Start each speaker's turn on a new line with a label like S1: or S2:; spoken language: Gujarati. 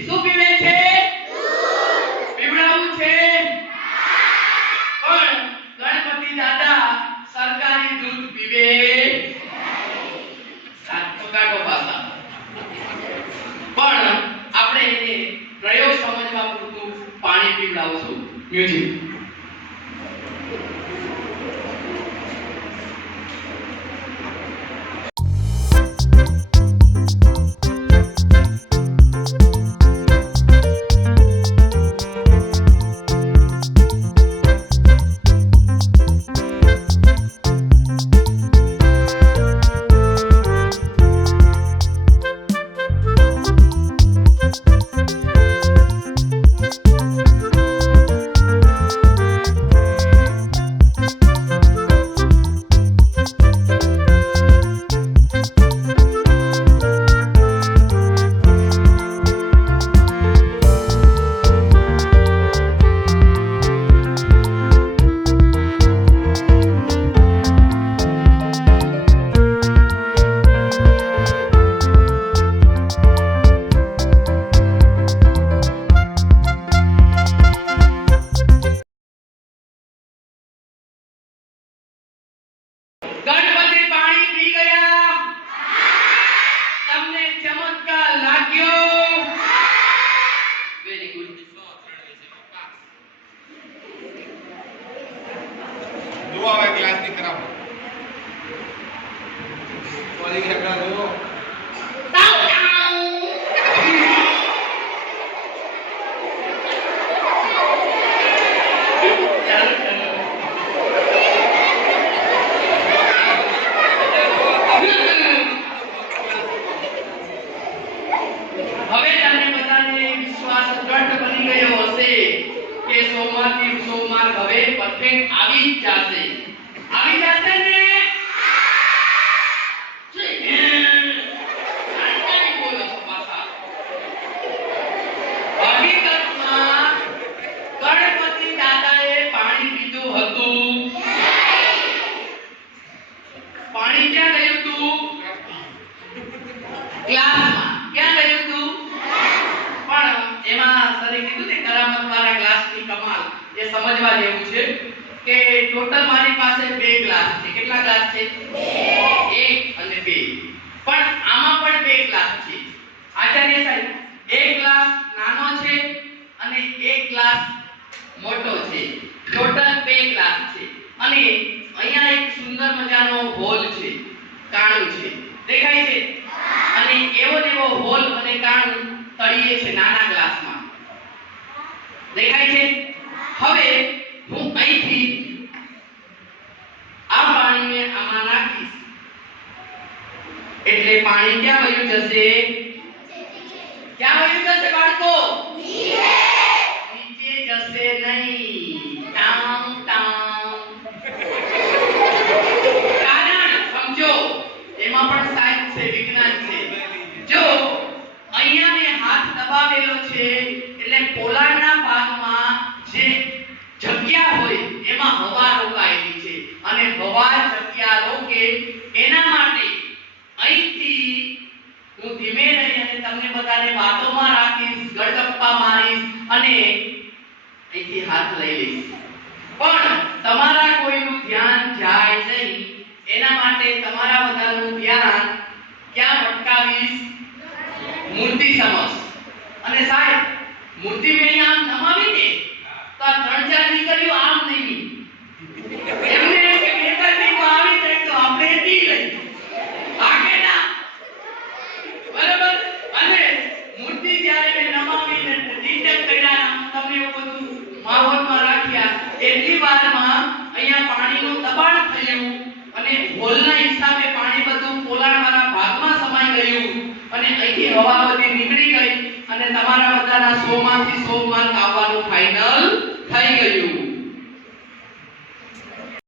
S1: શું પીવે છે? પીવડાવું છે? પણ ગણપતિ દાદા સરકારી દૂધ પીવે. સાચો કાઢો પાછા. પણ આપણે એને પ્રયોગ સમજવા પૂરતું પાણી પીવડાવશું મ્યુઝિક. કે સોમવારથી સોમવાર હવે પરફેક્ટ આવી જ જશે. આવી જશે ને? પાણી ક્યાં ગયું તું ક્લાસમાં સમજવા જેવું છે કે ટોટલ મારી પાસે બે ક્લાસ છે. કેટલા ક્લાસ છે? એક અને બે. પણ આમાં પણ બે ગ્લાસ છે. આચાર્ય સાહેબ એક ક્લાસ નાનો છે અને એક ક્લાસ મોટો છે. ટોટલ બે ગ્લાસ છે. અને અહીંયા એક સુંદર મજાનો હોલ છે. કાણું છે. દેખાય છે? અને એવો જેવો હોલ અને કાણું તળિયે છે નાના ગ્લાસમાં દેખાય છે હવે હું અહીંથી આ પાણીને આમાં નાખીશ એટલે પાણી ક્યાં વયું જશે? ક્યાં વયું જશે બાળકો? નીચે. જશે નહીં. ટામ ટામ કારણ સમજો એમાં પણ સાયન્સ છે વિજ્ઞાન છે જો અહીંયા ને હાથ દબાવેલો છે એટલે પોલાણના ભાગમાં જે જગ્યા હોય એમાં હવા રોકાયેલી છે અને હવા જગ્યા રોકે એના માટે અહીંથી હું ધીમે રહી અને તમને બધાને વાતોમાં રાખીશ ગળગપ્પા મારીશ અને અહીંથી હાથ લઈ લઈશ. પણ તમારા કોઈનું ધ્યાન જાય નહીં. એના માટે તમારા બધાનું ધ્યાન ક્યાં ભટકાવીશ મૂર્તિ સમક્ષ. અને સાહેબ, મૂર્તિ મેં આમ નમાવી ને તો આ ત્રણ ચાર દીકરીઓ આમ નહીં એમને એમ કે બે ચાર દીકરીઓ આવી જાય તો આપણે પી લઈએ ભાગે ના બરાબર અને મૂર્તિ જ્યારે મેં નમાવીને ડિટેક્ટ કર્યા તમને એવું બધું માહોલમાં એટલી વારમાં અહીંયા પાણીનું દબાણ થયું અને હોલના હિસાબે પાણી બધું પોલાણવાના ભાગમાં સમાઈ ગયું અને અહીંથી હવા બધી નીકળી ગઈ અને તમારા બધાના 100 માંથી 100 માર્ક આવવાનું ફાઇનલ થઈ ગયું.